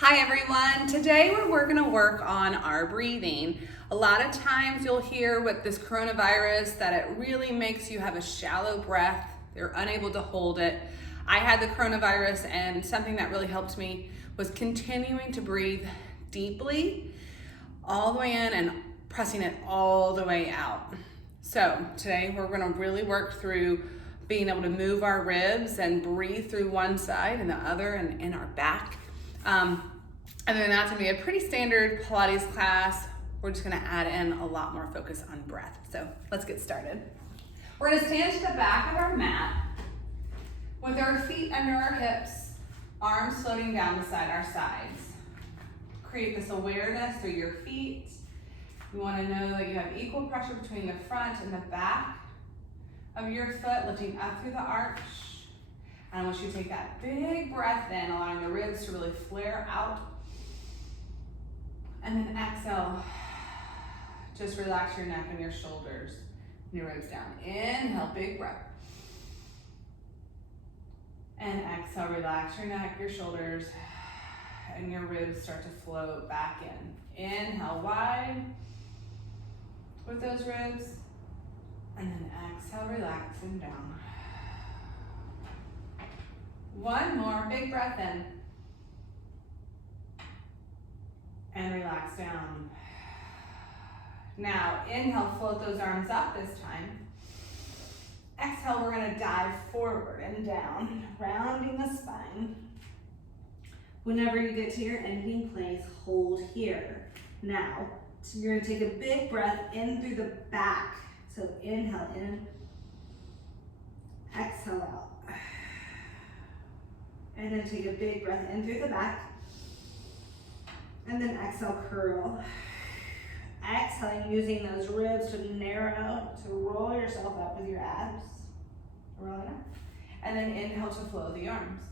Hi everyone, today we're gonna work on our breathing. A lot of times you'll hear with this coronavirus that it really makes you have a shallow breath. You're unable to hold it. I had the coronavirus and something that really helped me was continuing to breathe deeply, all the way in and pressing it all the way out. So today we're gonna really work through being able to move our ribs and breathe through one side and the other and in our back. And then that's gonna be a pretty standard Pilates class. We're just gonna add in a lot more focus on breath. So let's get started. We're gonna stand to the back of our mat with our feet under our hips, arms floating down beside our sides. Create this awareness through your feet. You wanna know that you have equal pressure between the front and the back of your foot, lifting up through the arch. And I want you to take that big breath in, allowing the ribs to really flare out. And then exhale, just relax your neck and your shoulders and your ribs down. Inhale, big breath. And exhale, relax your neck, your shoulders, and your ribs start to float back in. Inhale, wide with those ribs. And then exhale, relaxing down. One more, big breath in. And relax down. Now, inhale, float those arms up this time. Exhale, we're gonna dive forward and down, rounding the spine. Whenever you get to your ending place, hold here. Now, so you're gonna take a big breath in through the back. So inhale in, exhale out. And then take a big breath in through the back. And then exhale, curl. Exhaling, using those ribs to narrow, to roll yourself up with your abs. Rolling up. And then inhale to flow the arms.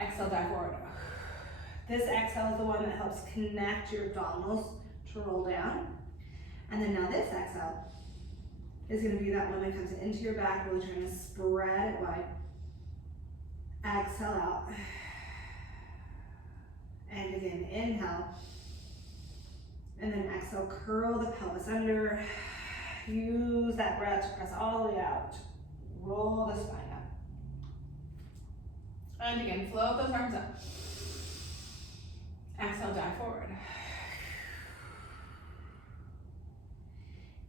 Exhale, dive forward. This exhale is the one that helps connect your abdominals to roll down. And then now this exhale is gonna be that one that comes into your back, really trying to spread it wide. Exhale out. And again, inhale. And then exhale, curl the pelvis under. Use that breath to press all the way out. Roll the spine up. And again, float those arms up. Exhale, dive forward.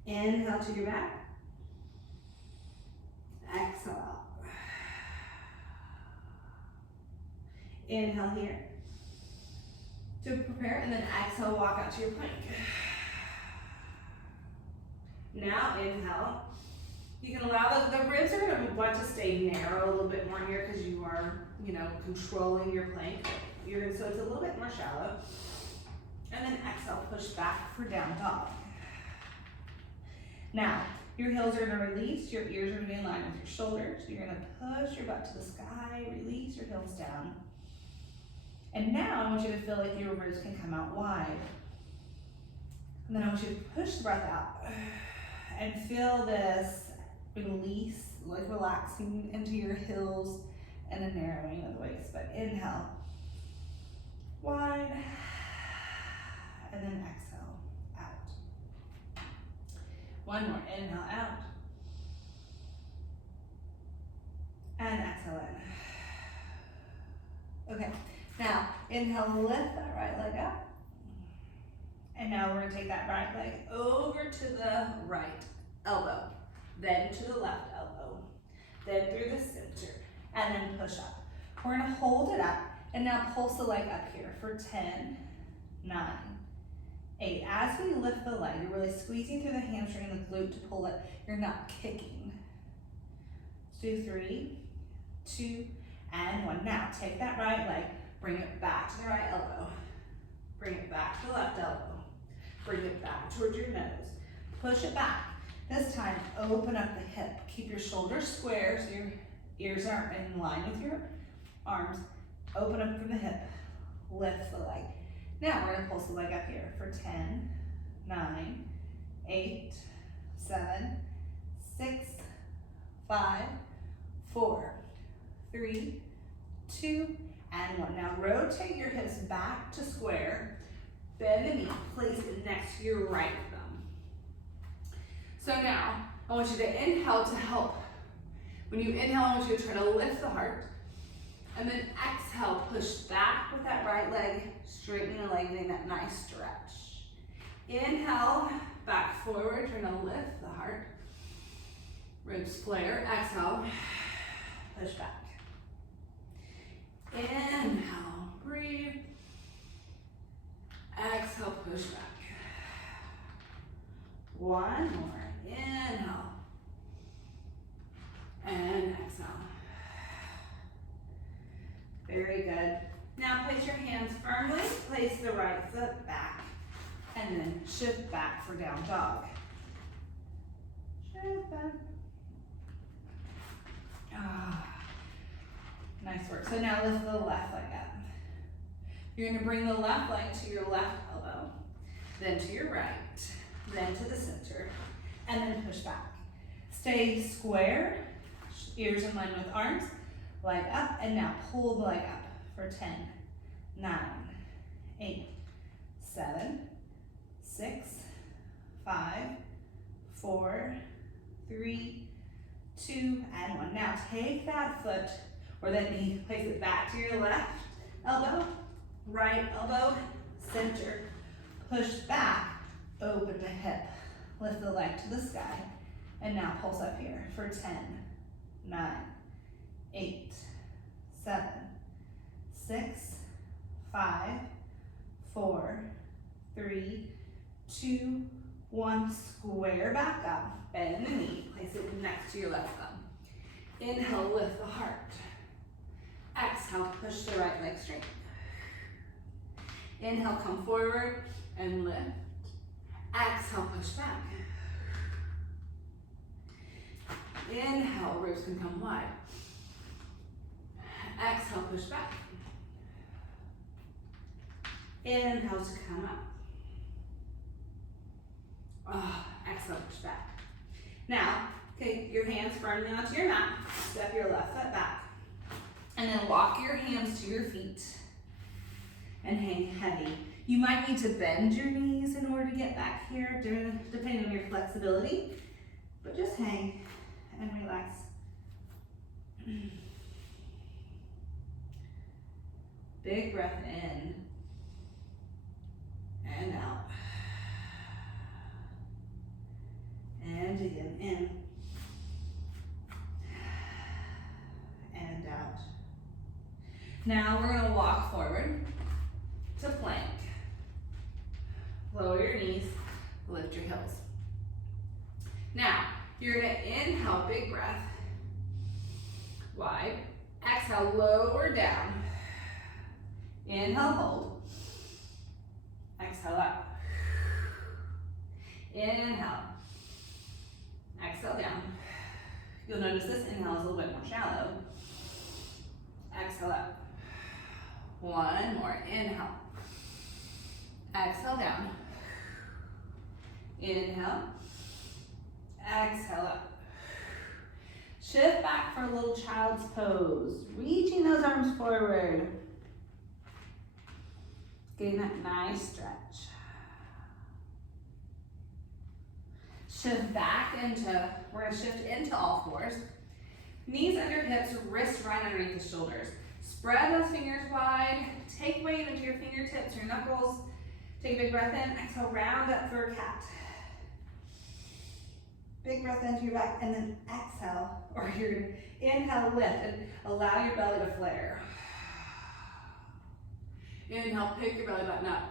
Inhale to your back. Exhale out. Inhale here to prepare, and then exhale, walk out to your plank. Now inhale. You can allow the ribs are going to want to stay narrow a little bit more here because you are, controlling your plank. So it's a little bit more shallow. And then exhale, push back for down dog. Now, your heels are going to release, your ears are going to be in line with your shoulders. You're going to push your butt to the sky, release your heels down. And now I want you to feel like your ribs can come out wide. And then I want you to push the breath out and feel this release, like relaxing into your heels and a narrowing of the waist. But inhale, wide, and then exhale, out. One more, inhale, out. And exhale in. Okay. Now, inhale, lift that right leg up. And now we're gonna take that right leg over to the right elbow, then to the left elbow, then through the center, and then push up. We're gonna hold it up, and now pulse the leg up here for 10, 9, 8. As we lift the leg, you're really squeezing through the hamstring and the glute to pull it. You're not kicking. Let's do 3, 2, and 1. Now, take that right leg, bring it back to the right elbow. Bring it back to the left elbow. Bring it back towards your nose. Push it back. This time, open up the hip. Keep your shoulders square so your ears aren't in line with your arms. Open up from the hip. Lift the leg. Now, we're gonna pulse the leg up here for 10, 9, 8, 7, 6, 5, 4, 3, 2, and 1. Now rotate your hips back to square. Bend the knee, place it next to your right thumb. So now, I want you to inhale to help. When you inhale, I want you to try to lift the heart. And then exhale, push back with that right leg, straightening the leg, getting that nice stretch. Inhale, back forward, trying to lift the heart. Ribs flare, exhale, push back. Inhale, breathe. Exhale, push back. One more, inhale. And exhale. Very good. Now place your hands firmly, place the right foot back, and then shift back for down dog. Shift back. Nice work. So now lift the left leg up. You're going to bring the left leg to your left elbow, then to your right, then to the center, and then push back. Stay square, ears in line with arms, leg up, and now pull the leg up for 10, 9, 8, 7, 6, 5, 4, 3, 2, and 1. Now take that foot or that knee, place it back to your left elbow, right elbow, center, push back, open the hip, lift the leg to the sky, and now pulse up here for 10, 9, 8, 7, 6, 5, 4, 3, 2, 1. Square back up, bend the knee, place it next to your left thumb. Inhale, lift the heart. Exhale, push the right leg straight. Inhale, come forward and lift. Exhale, push back. Inhale, ribs can come wide. Exhale, push back. Inhale to come up. Exhale, push back. Now, okay, your hands firmly onto your mat. Step your left foot back. And then walk your hands to your feet and hang heavy. You might need to bend your knees in order to get back here, depending on your flexibility. But just hang and relax. Big breath in and out. And again, in and out. Now we're going to walk forward to plank. Lower your knees, lift your heels. Now, you're going to inhale, big breath, wide. Exhale, lower down. Inhale, hold. Exhale, up. Inhale. Exhale, down. You'll notice this inhale is a little bit more shallow. Exhale, up. One more. Inhale. Exhale, down. Inhale. Exhale, up. Shift back for a little child's pose. Reaching those arms forward. Getting that nice stretch. Shift back into, we're going to shift into all fours. Knees under hips, wrists right underneath the shoulders. Spread those fingers wide. Take weight into your fingertips, your knuckles. Take a big breath in. Exhale, round up for a cat. Big breath into your back, and then exhale, or you're going to inhale, lift, and allow your belly to flare. Inhale, pick your belly button up.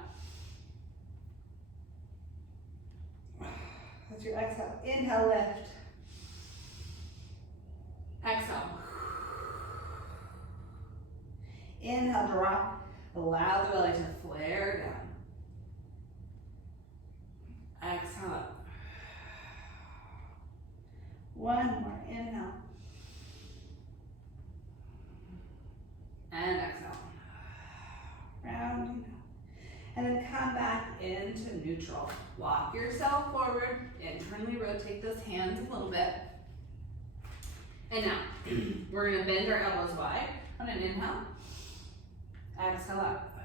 That's your exhale. Inhale, lift. Exhale. Inhale, drop. Allow the belly to flare down. Exhale up. One more. Inhale. And exhale. Rounding up. And then come back into neutral. Walk yourself forward. Internally rotate those hands a little bit. And now, we're going to bend our elbows wide. On an inhale, exhale up.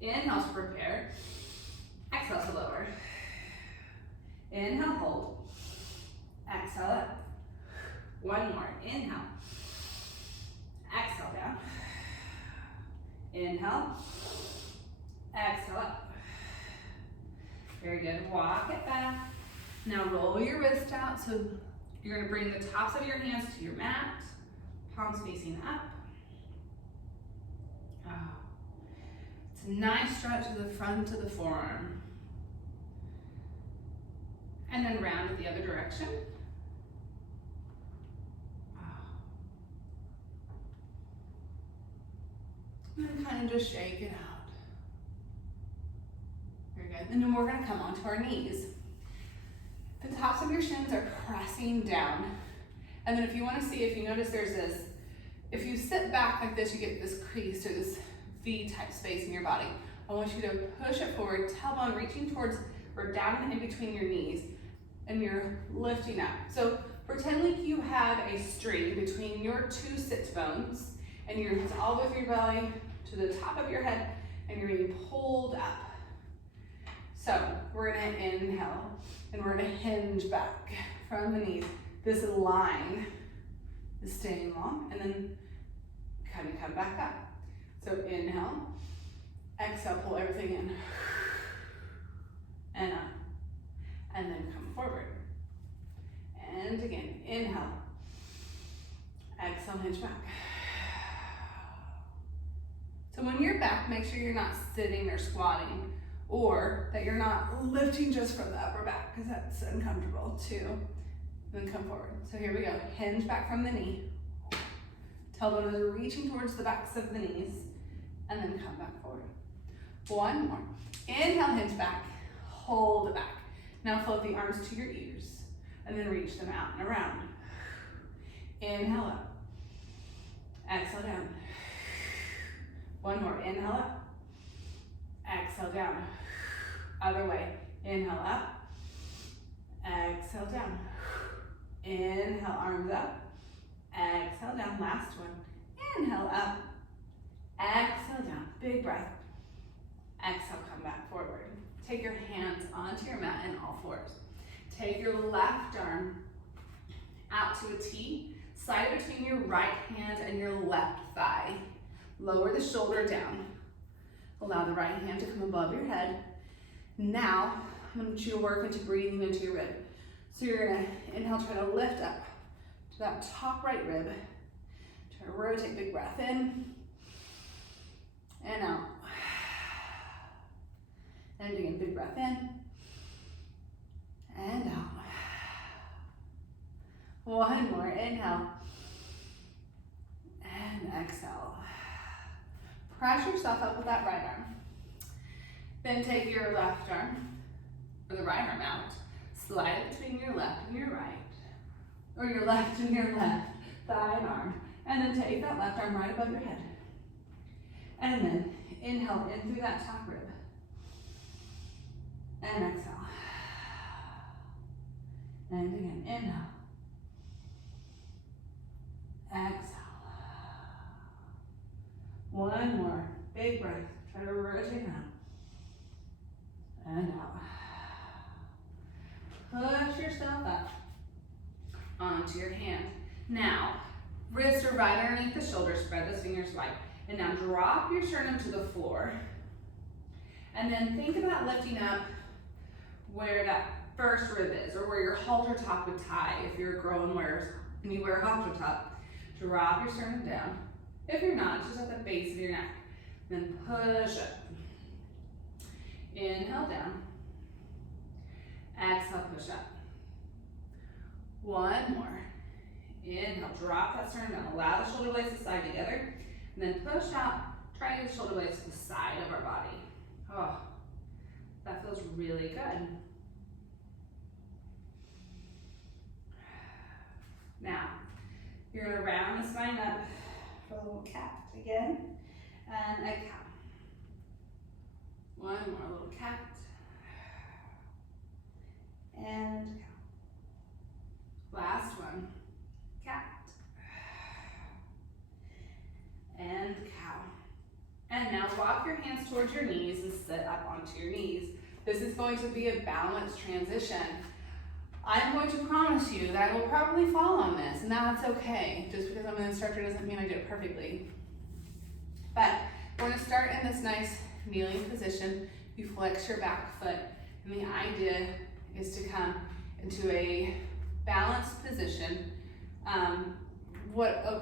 Inhale to prepare, exhale to lower. Inhale, hold, exhale up. One more, inhale, exhale down. Inhale, exhale up. Very good, walk it back. Now roll your wrist out, so you're gonna bring the tops of your hands to your mat, palms facing up. Oh. It's a nice stretch to the front of the forearm. And then round it the other direction. Oh. And kind of just shake it out. Very good. And then we're gonna come onto our knees. The tops of your shins are pressing down. And then if you want to see, if you notice there's this, if you sit back like this, you get this crease or this V-type space in your body. I want you to push it forward, tailbone reaching towards or down in between your knees, and you're lifting up. So pretend like you have a string between your two sit bones, and you're all the way through your belly to the top of your head, and you're being pulled up. So we're gonna inhale, and we're gonna hinge back from the knees. This line is staying long, and then kind of come back up. So inhale, exhale, pull everything in, and up, and then come forward. And again, inhale, exhale, hinge back. So when you're back, make sure you're not sitting or squatting, or that you're not lifting just from the upper back, because that's uncomfortable too. Then come forward. So here we go. Hinge back from the knee. Tailbone is reaching towards the backs of the knees, and then come back forward. One more. Inhale, hinge back. Hold it back. Now float the arms to your ears, and then reach them out and around. Inhale up. Exhale down. One more. Inhale up. Exhale down. Other way. Inhale up. Exhale down. Inhale, arms up. Exhale down. Last one. Inhale up. Exhale down. Big breath. Exhale, come back forward. Take your hands onto your mat in all fours. Take your left arm out to a T. Slide it between your right hand and your left thigh. Lower the shoulder down. Allow the right hand to come above your head. Now, I want you to work into breathing into your rib. So you're gonna inhale, try to lift up to that top right rib. Try to rotate, big breath in and out. And again, big breath in and out. One more, inhale and exhale. Press yourself up with that right arm. Then take your left arm, or the right arm out. Slide it between your left and your right, or your left and your left thigh and arm. And then take that left arm right above your head. And then inhale in through that top rib. And exhale. And again, inhale. Exhale. One more. Big breath. Try to rotate out. And out. Push yourself up onto your hand. Now, wrists are right underneath the shoulder. Spread those fingers wide. And now drop your sternum to the floor. And then think about lifting up where that first rib is, or where your halter top would tie if you're a girl and you wear a halter top. Drop your sternum down. If you're not, it's just at the base of your neck. Then push up. Inhale down. Exhale, push up. One more. Inhale, drop that sternum down. Allow the shoulder blades to slide together. And then push out. Try to get the shoulder blades to the side of our body. Oh, that feels really good. Now, you're gonna round the spine up for a little cat again, and a cow. One more little cat, and cow. Last one, cat, and cow. And now walk your hands towards your knees and sit up onto your knees. This is going to be a balanced transition. I'm going to promise you that I will probably fall on this, and that's okay. Just because I'm an instructor doesn't mean I do it perfectly. But we're going to start in this nice kneeling position. You flex your back foot, and the idea is to come into a balanced position.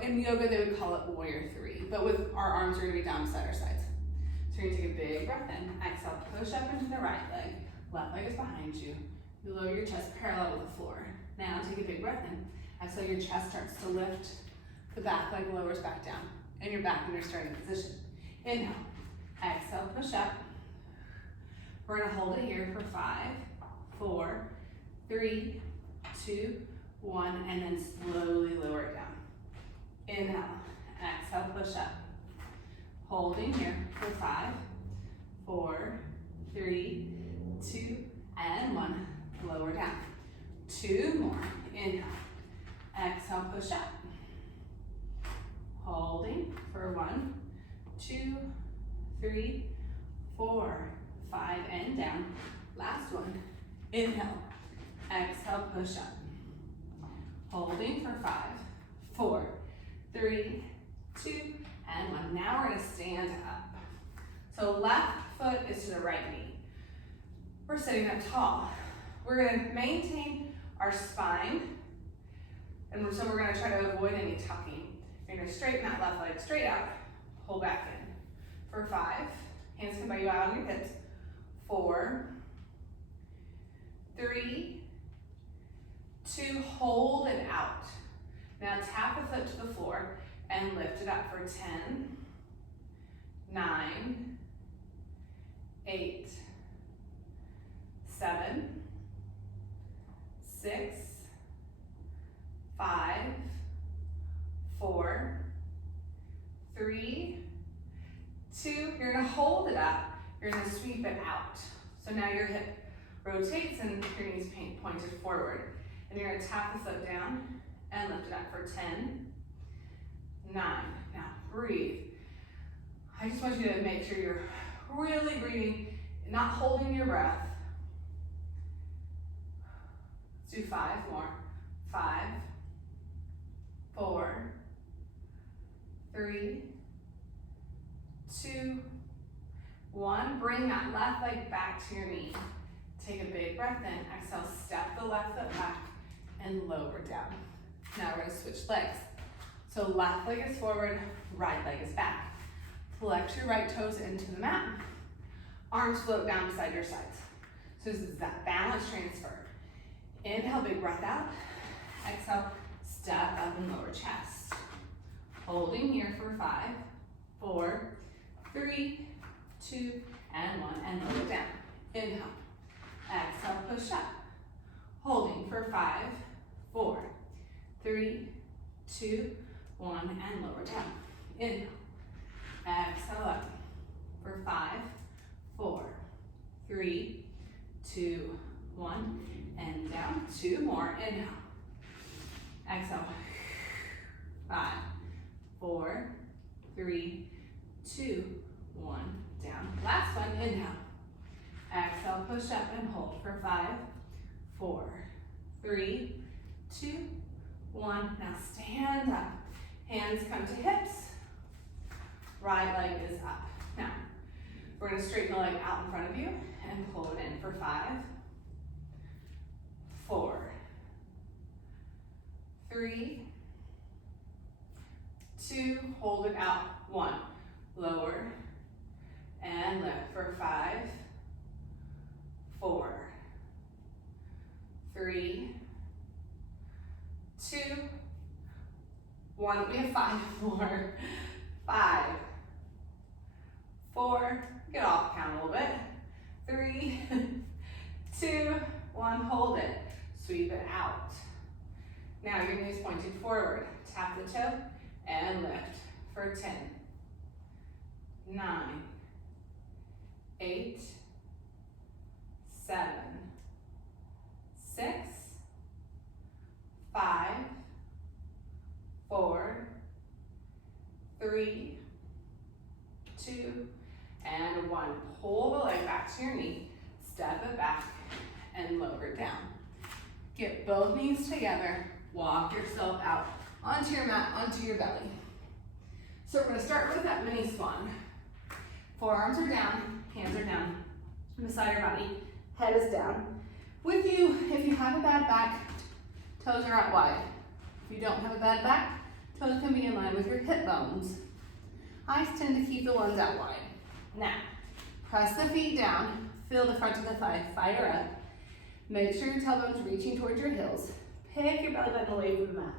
In yoga they would call it warrior three, but with our arms are going to be down beside our sides. So you're going to take a big breath in. Exhale, push up into the right leg. Left leg is behind you. You lower your chest parallel with the floor. Now take a big breath in. Exhale, your chest starts to lift. The back leg lowers back down. And you're back in your starting position. Inhale. Exhale, push up. We're going to hold it here for 5, 4, 3, 2, 1, and then slowly lower it down. Inhale. Exhale, push up. Holding here for 5, 4, 3, 2, and 1. Lower down. 2 more. Inhale. Exhale, push up. Holding for 1, 2, 3, 4, 5, and down. Last one. Inhale. Exhale, push up. Holding for 5, 4, 3, 2, and 1. Now we're going to stand up. So left foot is to the right knee. We're sitting up tall. We're going to maintain our spine, and so we're going to try to avoid any tucking. You're going to straighten that left leg straight out, pull back in. For 5, hands come by you out on your hips. 4, 3, 2, hold it out. Now tap the foot to the floor and lift it up for 10, 9, 8, 7, 6, 5, 4, 3, 2. You're going to hold it up. You're going to sweep it out. So now your hip rotates and your knees pointed forward. And you're going to tap the foot down and lift it up for 10, 9. Now breathe. I just want you to make sure you're really breathing, not holding your breath. Let's do 5 more. 5, 4, 3, 2, 1. Bring that left leg back to your knee. Take a big breath in. Exhale, step the left foot back and lower down. Now we're going to switch legs. So left leg is forward, right leg is back. Flex your right toes into the mat. Arms float down beside your sides. So this is that balance transfer. Inhale, big breath out. Exhale, step up and lower chest. Holding here for 5, 4, 3, 2, and 1, and lower down. Inhale. Exhale, push up. Holding for 5, 4, 3, 2, 1, and lower down. Inhale. Exhale up for 5, 4, 3, 2, 1, and down. 2 more. Inhale. Exhale. 5, 4, 3, 2, 1, down. Last one. Inhale. Exhale, push up and hold for 5, 4, 3, 2, 1. Now stand up. Hands come to hips. Right leg is up. Now, we're going to straighten the leg out in front of you and pull it in for 5, 4, 3, 2, hold it out, 1. Lower and lift for 5, 4, 3, 2, 1. We have 5 more. 5, 4, get off, count a little bit. 3, 2, 1, hold it. Sweep it out. Now your knees pointed forward. Tap the toe and lift for 10, 9, 8, 7, 6, 5, 4, 3, 2, and 1. Pull the leg back to your knee, step it back, and lower it down. Get both knees together, walk yourself out onto your mat, onto your belly. So we're gonna start with that mini swan. Forearms are down, hands are down, beside your body, head is down. With you, if you have a bad back, toes are out wide. If you don't have a bad back, toes can be in line with your hip bones. I tend to keep the ones out wide. Now, press the feet down, feel the front of the thigh, fire up. Make sure your tailbone's reaching towards your heels. Pick your belly button away from the mat.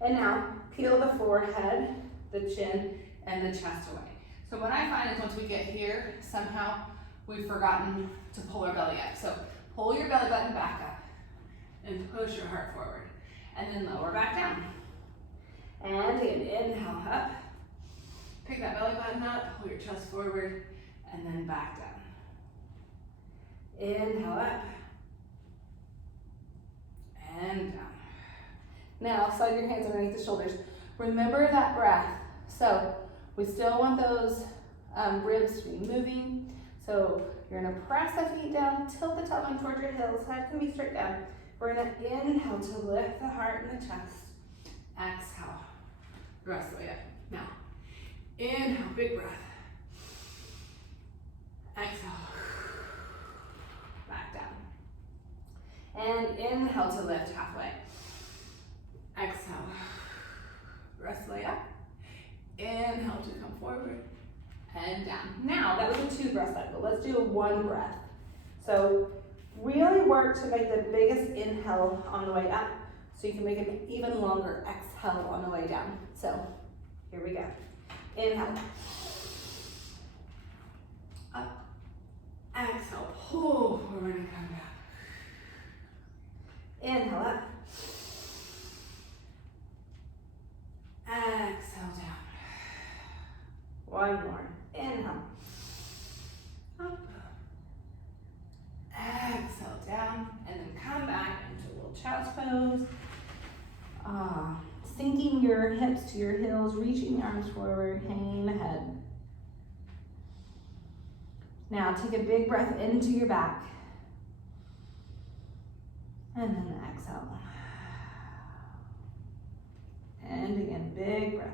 And now, peel the forehead, the chin, and the chest away. So what I find is once we get here, somehow we've forgotten to pull our belly up. So pull your belly button back up and push your heart forward. And then lower back down. And again, inhale up. Pick that belly button up, pull your chest forward, and then back down. Inhale up. And down. Now, slide your hands underneath the shoulders. Remember that breath. So we still want those ribs to be moving. So you're gonna press the feet down, tilt the tailbone towards your heels, head can be straight down. We're gonna inhale to lift the heart and the chest. Exhale, the rest of the way up. Now, inhale, big breath. Exhale, back down. And inhale to lift halfway. Exhale, rest of the way up. Inhale to come forward and down. Now, that was a 2 breath cycle. Let's do a 1 breath. So really work to make the biggest inhale on the way up so you can make an even longer exhale on the way down. So here we go. Inhale. Up. Exhale. Pull forward and come back. Inhale up. Exhale down. 1 more. Inhale. Up. Exhale down. And then come back into a little child's pose. Sinking your hips to your heels, reaching the arms forward, hanging the head. Now take a big breath into your back. And then exhale. And again, big breath.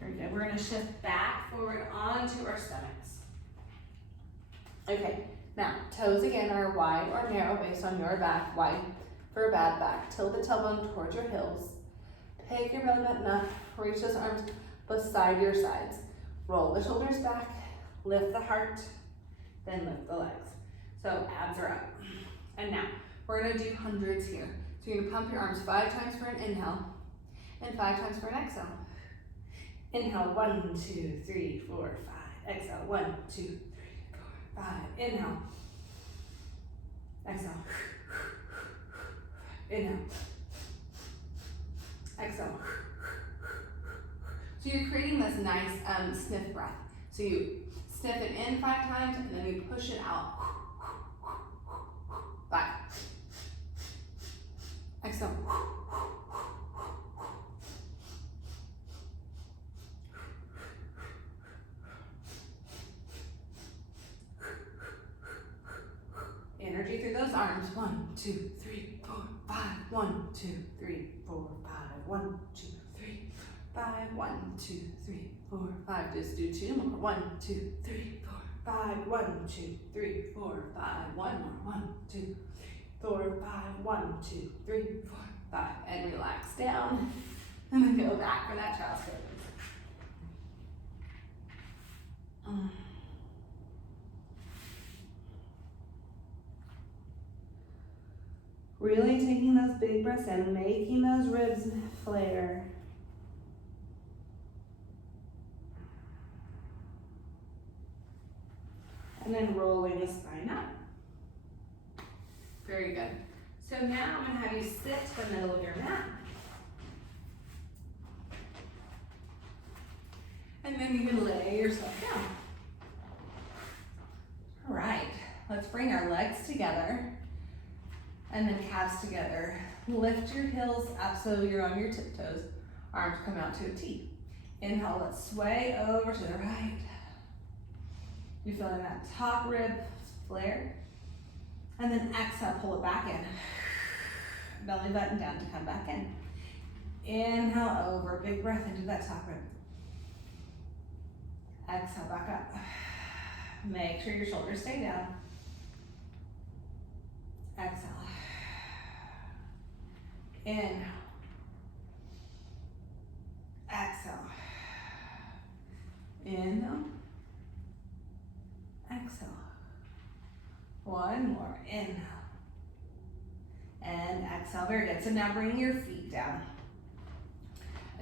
Very good. We're going to shift back, forward, onto our stomachs. Okay, now toes again are wide or narrow based on your back. Wide for a bad back. Tilt the tailbone towards your heels. Pick your belly button up. Reach those arms beside your sides. Roll the shoulders back. Lift the heart. Then lift the legs. So abs are up. And now we're going to do hundreds here. So you're going to pump your arms 5 times for an inhale and 5 times for an exhale. Inhale, 1, 2, 3, 4, 5. Exhale, 1, 2, 3, 4, 5. Inhale. Exhale. Inhale. Exhale. So you're creating this nice sniff breath. So you sniff it in 5 times and then you push it out. 5. Exhale. Energy through those arms. 1, 2, 3, 4, 5. 1, 2, 3, 4, 5. 1, 2, 3, 5. 1, 2, 3, 4, 5. Just do 2 more. 1, 2, 3, 4, 5. 1, 2, 3, 4, 5. 1 more. 1, 2, 4, 5. 1, 2, 3, 4, 5. And relax down. And then go back for that child's pose. Really taking those big breaths in, making those ribs flare. And then rolling the spine up. Very good. So now I'm going to have you sit to the middle of your mat. And then you can lay yourself down. All right. Let's bring our legs together and then calves together. Lift your heels up so you're on your tiptoes. Arms come out to a T. Inhale, let's sway over to the right. You're feeling that top rib flare. And then exhale, pull it back in. Belly button down to come back in. Inhale over, big breath into that top rib. Exhale, back up. Make sure your shoulders stay down. Exhale. Inhale. Exhale. Inhale. Exhale. One more. Inhale. And exhale. Very good. So now bring your feet down.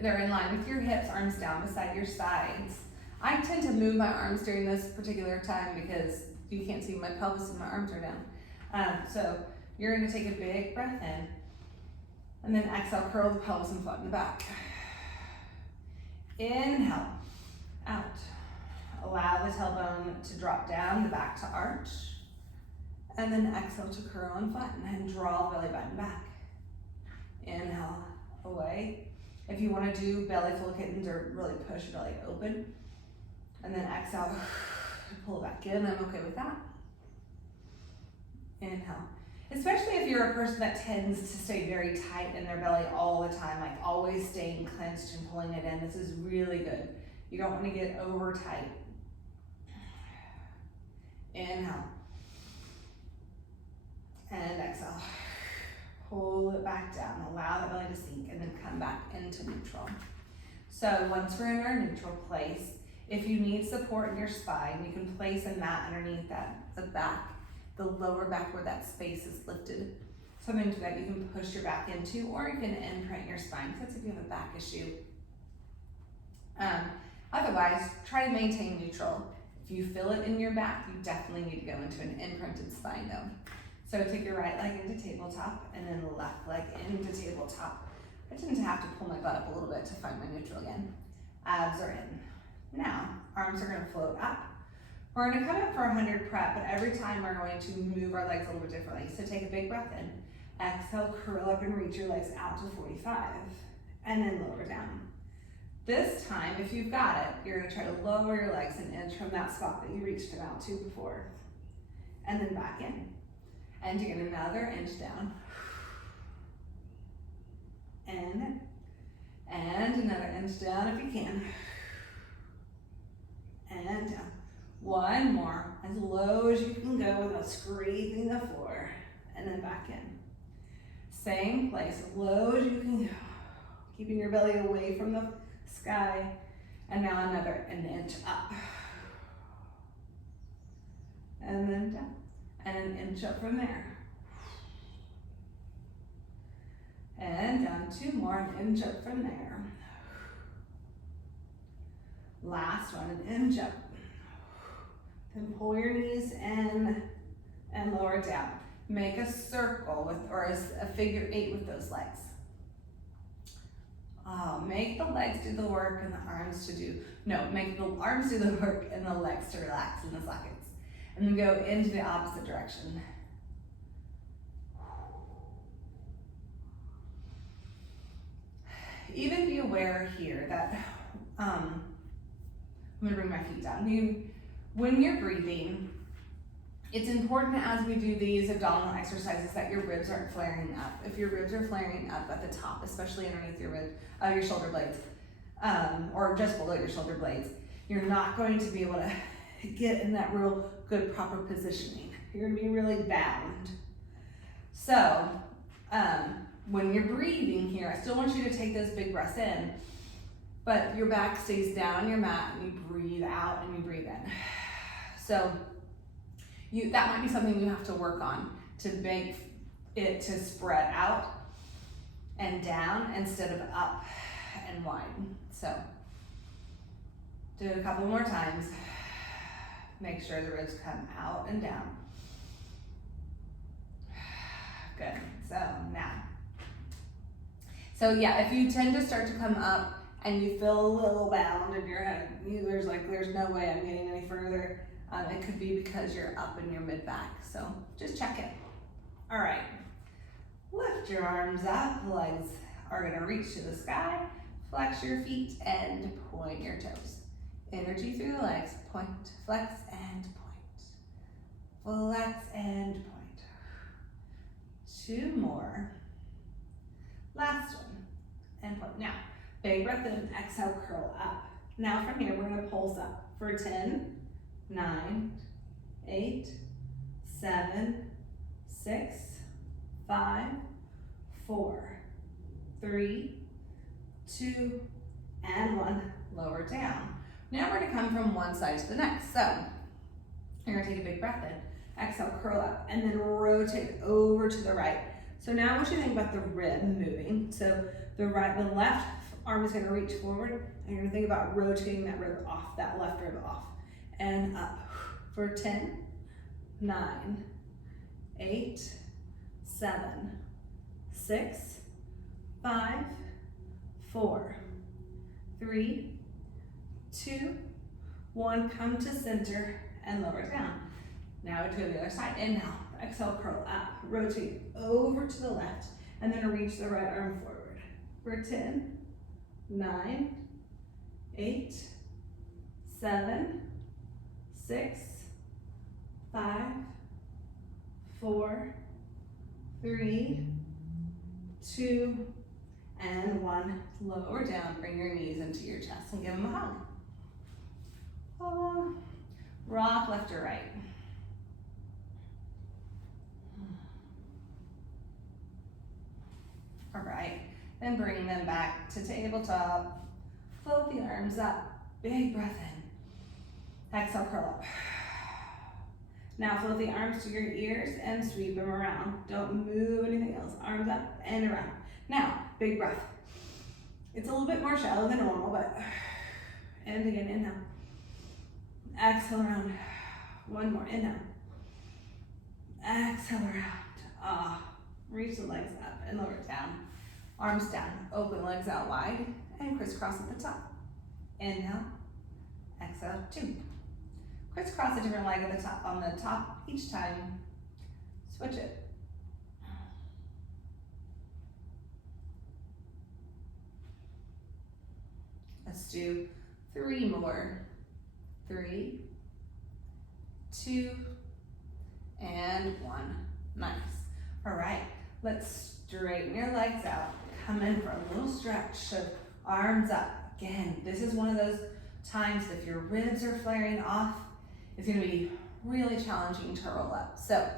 They're in line with your hips, arms down beside your sides. I tend to move my arms during this particular time because you can't see my pelvis and my arms are down. So you're going to take a big breath in and then exhale, curl the pelvis and flatten the back. Inhale, out. Allow the tailbone to drop down, the back to arch. And then exhale to curl and flatten and draw the belly button back. Inhale, away. If you want to do belly full kittens or really push belly open. And then exhale, pull it back in. I'm okay with that. Inhale. Especially if you're a person that tends to stay very tight in their belly all the time, like always staying clenched and pulling it in. This is really good. You don't want to get over tight. Inhale. And exhale. Pull it back down. Allow the belly to sink and then come back into neutral. So once we're in our neutral place, if you need support in your spine, you can place a mat underneath that, the back, the lower back where that space is lifted. Something that you can push your back into, or you can imprint your spine. That's if you have a back issue. Otherwise, try to maintain neutral. If you feel it in your back, you definitely need to go into an imprinted spine though. So take your right leg into tabletop and then the left leg into tabletop. I tend to have to pull my butt up a little bit to find my neutral again. Abs are in. Now, arms are gonna float up. We're gonna come up for 100 prep, but every time we're going to move our legs a little bit differently. So take a big breath in. Exhale, curl up and reach your legs out to 45. And then lower down. This time, if you've got it, you're gonna try to lower your legs an inch from that spot that you reached them out to before. And then back in. And again, another inch down. And another inch down if you can. And down. One more, as low as you can go without scraping the floor. And then back in. Same place, as low as you can go. Keeping your belly away from the sky. And now an inch up. And then down. And an inch up from there. And down, two more, an inch up from there. Last one, an inch up. Then pull your knees in and lower down. Make a circle with, or a figure 8 with those legs. Make the legs do the work and the arms to do, make the arms do the work and the legs to relax in the sockets. And then go into the opposite direction. Even be aware here that, I'm gonna bring my feet down. When you're breathing, it's important as we do these abdominal exercises that your ribs aren't flaring up. If your ribs are flaring up at the top, especially underneath your your shoulder blades, or just below your shoulder blades, you're not going to be able to get in that real good proper positioning. You're gonna be really bound. So when you're breathing here, I still want you to take those big breaths in, but your back stays down on your mat and you breathe out and you breathe in. So that might be something you have to work on to make it to spread out and down instead of up and wide. So do it a couple more times. Make sure the ribs come out and down. Good. So now. So yeah, if you tend to start to come up and you feel a little bound in your head, there's no way I'm getting any further. It could be because you're up in your mid-back, so just check it. All right, lift your arms up, the legs are gonna reach to the sky, flex your feet and point your toes. Energy through the legs, point, flex and point. Flex and point. 2 more. Last one, and point. Now, big breath in, exhale, curl up. Now from here, we're gonna pulse up for 10, 9, 8, 7, 6, 5, 4, 3, 2, and 1. Lower down. Now we're gonna come from one side to the next. So you're gonna take a big breath in, exhale, curl up, and then rotate over to the right. So now I want you to think about the rib moving. So the left arm is gonna reach forward, and you're gonna think about rotating that rib off, that left rib off, and up for 10, 9, 8, 7, 6, 5, 4, 3, 2, 1. Come to center and lower down. Now we do the other side. Inhale, exhale, curl up, rotate over to the left, and then reach the right arm forward. For 10, 9, 8, 7, 6, 5, 4, 3, 2, and 1. Lower down, bring your knees into your chest and give them a hug. Rock left or right. All right, then bring them back to tabletop. Float the arms up, big breath in. Exhale, curl up. Now float the arms to your ears and sweep them around. Don't move anything else. Arms up and around. Now, big breath. It's a little bit more shallow than normal, but, and again, inhale. Exhale around. One more, inhale. Exhale around. Reach the legs up and lower it down. Arms down, open legs out wide, and crisscross at the top. Inhale, exhale, 2. Crisscross a different leg at the top, on the top each time. Switch it. Let's do 3 more. 3, 2, and 1. Nice. All right, let's straighten your legs out. Come in for a little stretch. So arms up. Again, this is one of those times if your ribs are flaring off, it's gonna be really challenging to roll up. So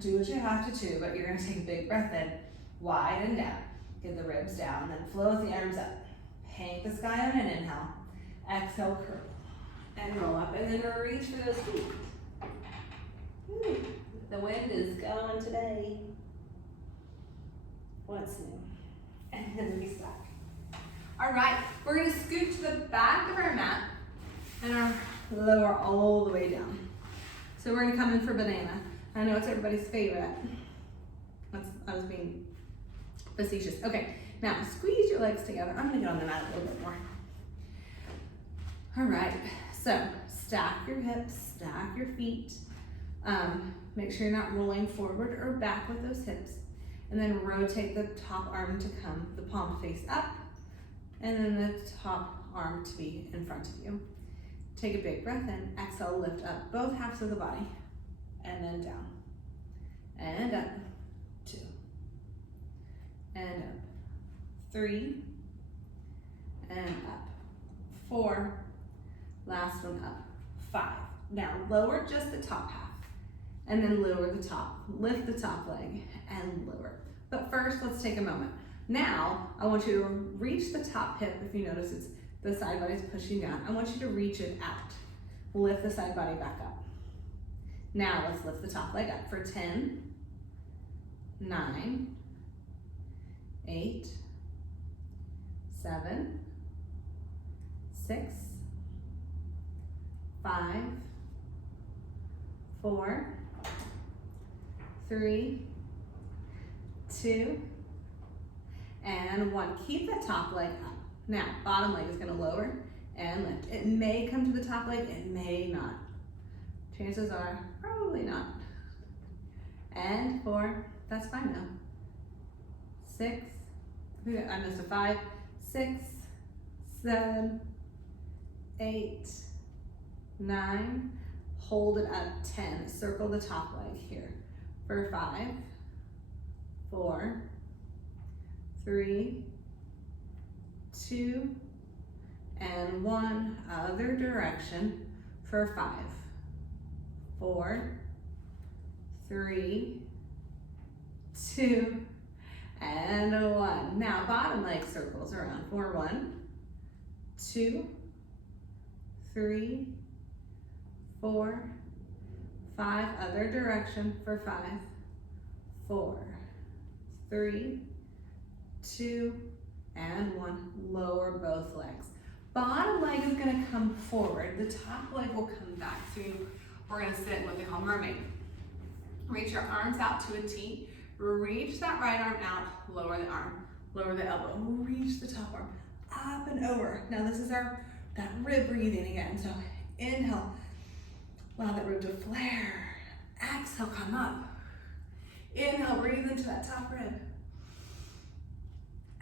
do what you have to do, but you're gonna take a big breath in, wide and down. Get the ribs down, then float the arms up. Paint the sky on an inhale. Exhale, curl. And roll up, and then reach for those feet. Ooh, the wind is going today. What's new? And then we stack. All right, we're gonna scoot to the back of our mat and lower all the way down. So we're gonna come in for banana. I know it's everybody's favorite. I was being facetious. Okay, now squeeze your legs together. I'm gonna get on the mat a little bit more. All right, so stack your hips, stack your feet. Make sure you're not rolling forward or back with those hips. And then rotate the top arm to come, the palm face up, and then the top arm to be in front of you. Take a big breath in, exhale, lift up both halves of the body, and then down. And up, 2. And up, 3. And up, 4. Last one up, 5. Now lower just the top half, and then lower the top. Lift the top leg and lower. But first, let's take a moment. Now, I want you to reach the top hip. If you notice, it's the side body's pushing down. I want you to reach it out. Lift the side body back up. Now, let's lift the top leg up for 10, 9, 8, 7, 6, 5, 4, 3, 2, and 1. Keep the top leg up. Now, bottom leg is gonna lower and lift. It may come to the top leg, it may not. Chances are, probably not. And 4, that's fine now. 6, I missed a 5, 6, 7, 8, 9, hold it at 10. Circle the top leg here for 5, 4, 3, 2, and 1. Other direction for 5, 4, 3, 2, and 1. Now bottom leg circles around for 1, 2, 3, 4, 5. Other direction for 5, 4, 3, 2, and 1. Lower both legs. Bottom leg is going to come forward. The top leg will come back. So we're going to sit in what they call mermaid. Reach your arms out to a T. Reach that right arm out. Lower the arm. Lower the elbow. Reach the top arm up and over. Now this is that rib breathing again. So inhale. Allow that rib to flare. Exhale, come up. Inhale, breathe into that top rib.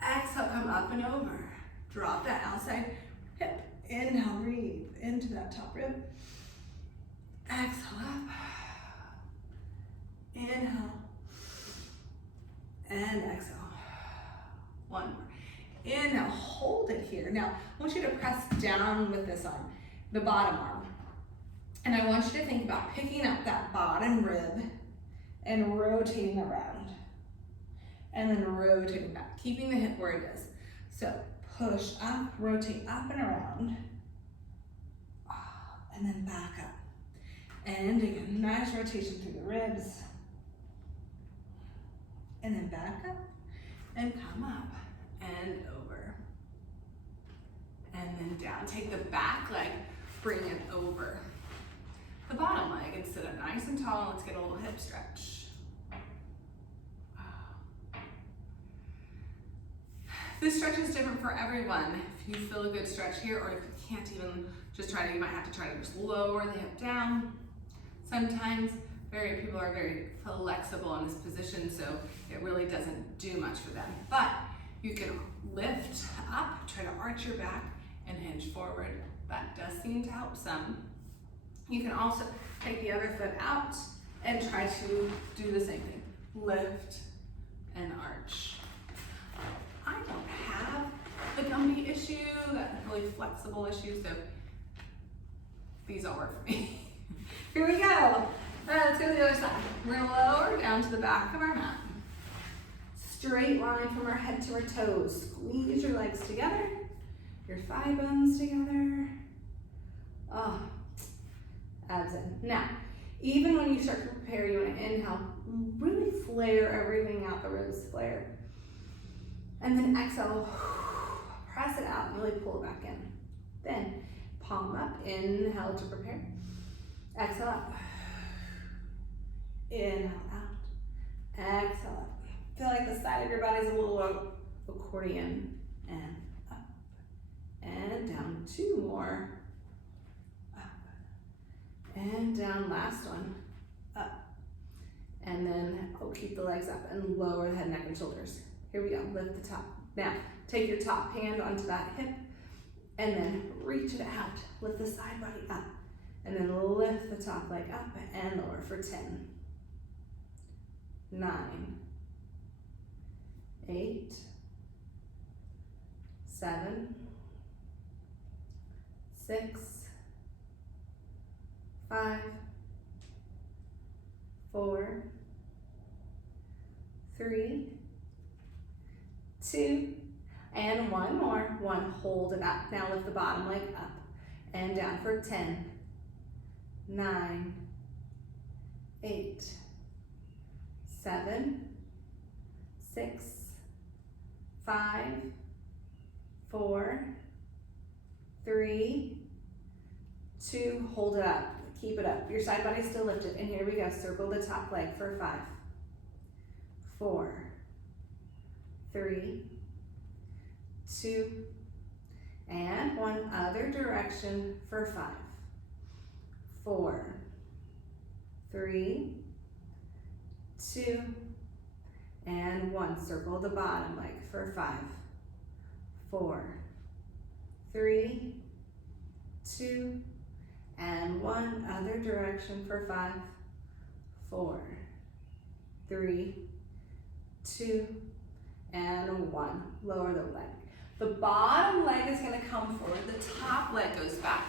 Exhale, come up and over. Drop that outside hip. Inhale, breathe into that top rib. Exhale up. Inhale. And exhale. One more. Inhale, hold it here. Now, I want you to press down with this arm, the bottom arm. And I want you to think about picking up that bottom rib and rotating around. And then rotating back, keeping the hip where it is. So push up, rotate up and around. And then back up. And again, nice rotation through the ribs. And then back up and come up and over. And then down. Take the back leg, bring it over the bottom leg and sit up nice and tall. Let's get a little hip stretch. This stretch is different for everyone. If you feel a good stretch here, or if you can't even just you might have to try to just lower the hip down. Sometimes people are very flexible in this position, so it really doesn't do much for them. But you can lift up, try to arch your back, and hinge forward. That does seem to help some. You can also take the other foot out and try to do the same thing. Lift and arch. I don't have the gummy issue, that really flexible issue, so these all work for me. Here we go. All right, let's go to the other side. We're gonna lower down to the back of our mat. Straight line from our head to our toes. Squeeze your legs together, your thigh bones together. Oh, abs in. Now, even when you start to prepare, you wanna inhale, really flare everything out, the ribs flare. And then exhale, press it out and really pull it back in. Then palm up, inhale to prepare. Exhale up. Inhale out. Exhale up. Feel like the side of your body's a little accordion. And up. And down. 2 more. Up. And down. Last one. Up. And then keep the legs up and lower the head, neck, and shoulders. Here we go. Lift the top. Now, take your top hand onto that hip and then reach it out. Lift the side body up. And then lift the top leg up and lower for 10, 9, 8, 7, 6, 5, 4, 3, 2, and 1 more. 1, hold it up. Now lift the bottom leg up and down for 10, 9, 8, 7, 6, 5, 4, 3, 2, hold it up. Keep it up. Your side body's still lifted. And here we go. Circle the top leg for 5, 4, 3, 2, and 1. Other direction for 5, 4, 3, 2, and 1. Circle the bottom leg for 5, 4, 3, 2, and 1. Other direction for 5, 4, 3, 2, and 1. Lower the leg. The bottom leg is going to come forward. The top leg goes back.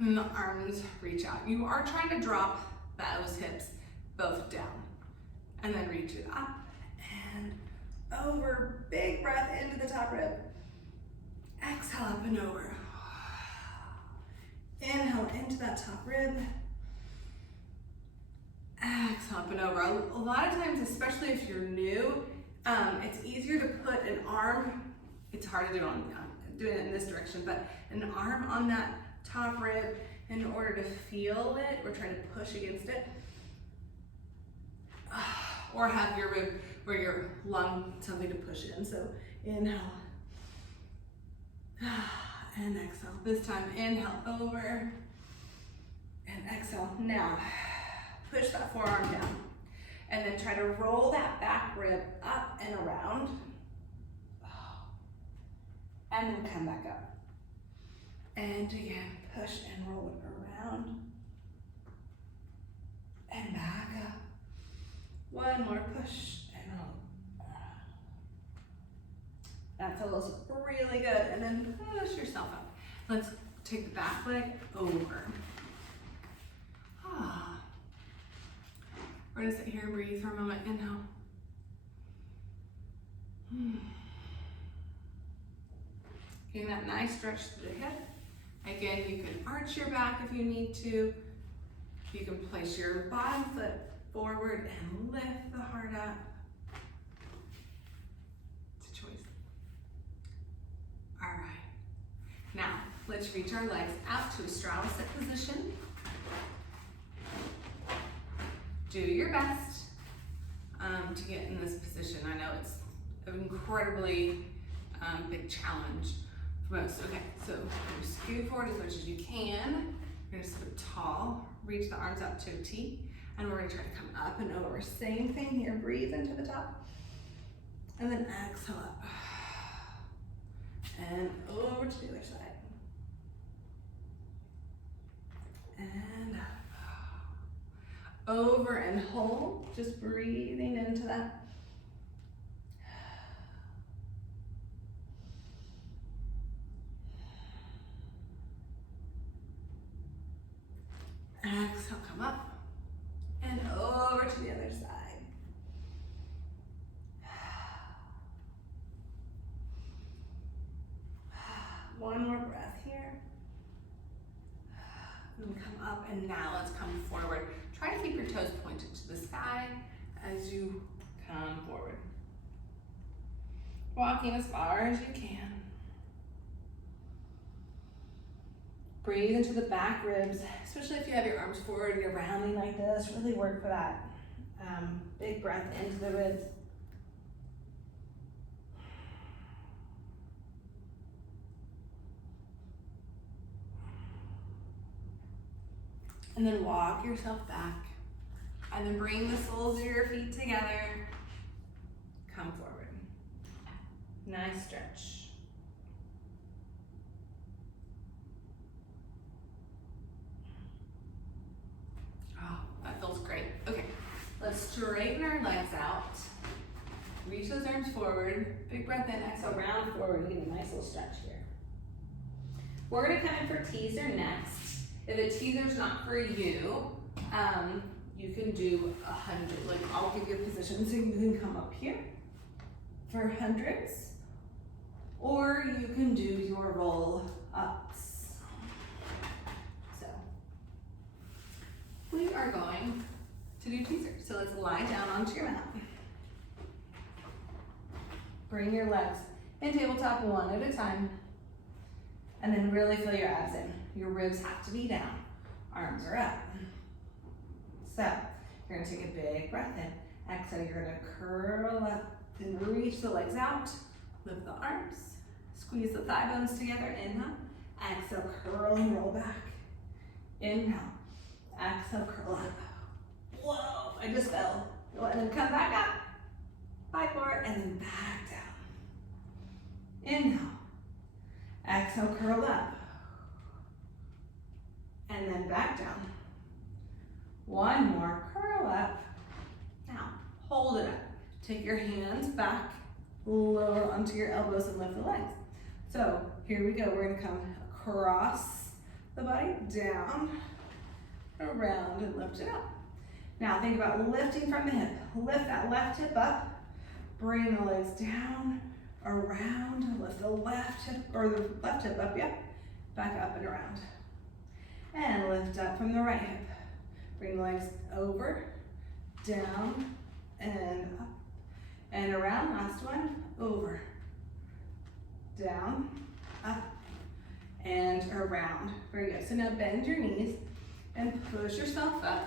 And the arms reach out. You are trying to drop those hips both down. And then reach it up and over. Big breath into the top rib. Exhale up and over. Inhale into that top rib. Exhale up and over. A lot of times, especially if you're new, it's easier to put an arm, it's hard to do doing it in this direction, but an arm on that top rib in order to feel it or try to push against it. Or have your rib where your lung, something to push in. So inhale and exhale. This time inhale over and exhale. Now push that forearm down and then try to roll that back rib up and around. And then come back up. And again, push and roll it around and back up. One more push and roll. That feels really good. And then push yourself up. Let's take the back leg over. We're gonna sit here and breathe for a moment. Inhale. Getting that nice stretch to the hip. Again, you can arch your back if you need to. You can place your bottom foot forward and lift the heart up. It's a choice. All right. Now, let's reach our legs out to a straddle sit position. Do your best to get in this position. I know it's an incredibly big challenge for most. Okay, so scoot forward as much as you can. You're gonna sit tall, reach the arms out to a T, and we're gonna try to come up and over. Same thing here, breathe into the top, and then exhale up. And over to the other side. And up. Over and hold, just breathing into that. Exhale, come up and over to the other side. One more breath here. And come up, and now let's come forward. Try to keep your toes pointed to the sky as you come forward. Walking as far as you can. Breathe into the back ribs, especially if you have your arms forward and you're rounding like this. Really work for that. Big breath into the ribs. And then walk yourself back. And then bring the soles of your feet together. Come forward. Nice stretch. Oh, that feels great. Okay, let's straighten our legs out. Reach those arms forward. Big breath in, exhale, round forward. Get a nice little stretch here. We're gonna come in for teaser next. If a teaser's not for you, you can do 100. Like, I'll give you a position so you can come up here for hundreds, or you can do your roll ups. So we are going to do teaser. So let's lie down onto your mat. Bring your legs in tabletop one at a time, and then really feel your abs in. Your ribs have to be down. Arms are up. So you're gonna take a big breath in. Exhale, you're gonna curl up and reach the legs out. Lift the arms. Squeeze the thigh bones together. Inhale. Exhale, curl and roll back. Inhale. Exhale, curl up. Whoa, I just fell. And then come back up. Fight for it, and then back down. Inhale. Exhale, curl up. And then back down. One more, curl up. Now, hold it up. Take your hands back, lower onto your elbows and lift the legs. So here we go, we're gonna come across the body, down, around, and lift it up. Now think about lifting from the hip. Lift that left hip up, bring the legs down, around, lift the left hip, or the left hip up, yep, back up and around. And lift up from the right hip. Bring the legs over, down, and up, and around. Last one, over, down, up, and around. Very good. So now bend your knees and push yourself up,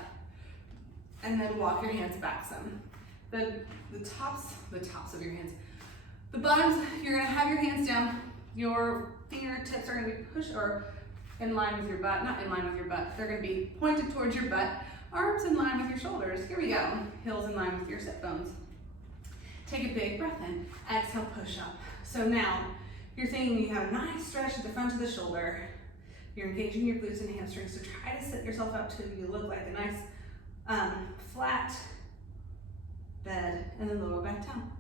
and then walk your hands back some. The tops of your hands. The bottoms, you're gonna have your hands down. Your fingertips are gonna be pushed or in line with your butt, not in line with your butt. They're gonna be pointed towards your butt. Arms in line with your shoulders. Here we go. Heels in line with your sit bones. Take a big breath in. Exhale, push up. So now, you're thinking you have a nice stretch at the front of the shoulder. You're engaging your glutes and hamstrings. So try to sit yourself up till you look like a nice flat bed, and then lower back down.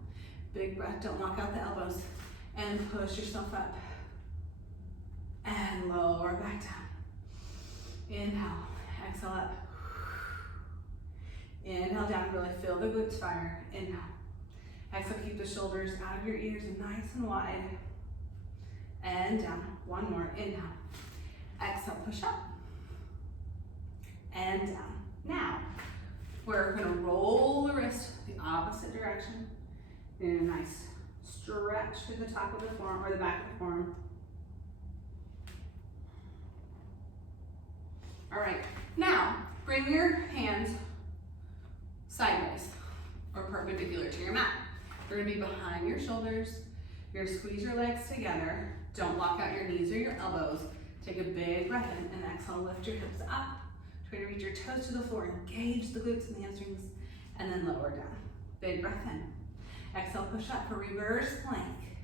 Big breath, don't lock out the elbows. And push yourself up. And lower back down. Inhale, exhale up. Inhale down, really feel the glutes fire. Inhale. Exhale, keep the shoulders out of your ears and nice and wide. And down, one more, inhale. Exhale, push up. And down. Now, we're gonna roll the wrist the opposite direction in a nice stretch to the top of the forearm, or the back of the forearm. All right, now bring your hands sideways or perpendicular to your mat. They're gonna be behind your shoulders. You're gonna squeeze your legs together. Don't lock out your knees or your elbows. Take a big breath in and exhale, lift your hips up. Try to reach your toes to the floor, engage the glutes and the hamstrings, and then lower down. Big breath in. Exhale, push up for reverse plank.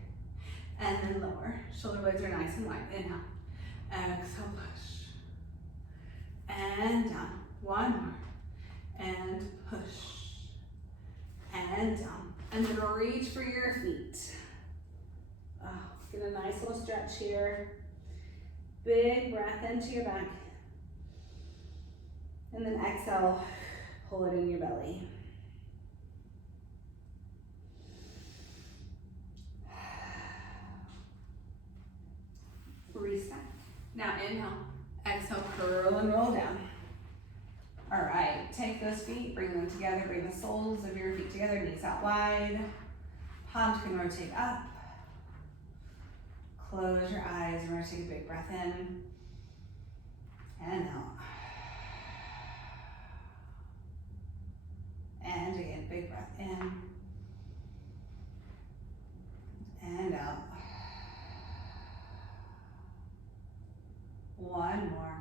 And then lower. Shoulder blades are nice and wide. Inhale. Exhale, push. And down. One more. And push. And down. And then reach for your feet. Oh, get a nice little stretch here. Big breath into your back. And then exhale, pull it in your belly. Reset. Now inhale, exhale, curl and roll down. All right, take those feet, bring them together, bring the soles of your feet together, knees out wide. Palms can rotate up. Close your eyes, we're gonna take a big breath in and out. And again, big breath in and out. One more.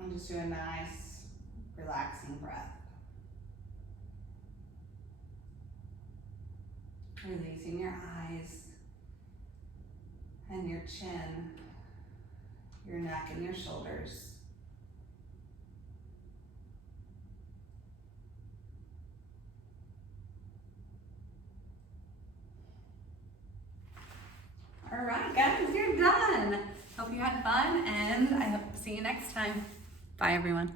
And just do a nice, relaxing breath. Releasing your eyes and your chin, your neck and your shoulders. All right, guys, you're done. Hope you had fun, and I hope to see you next time. Bye, everyone.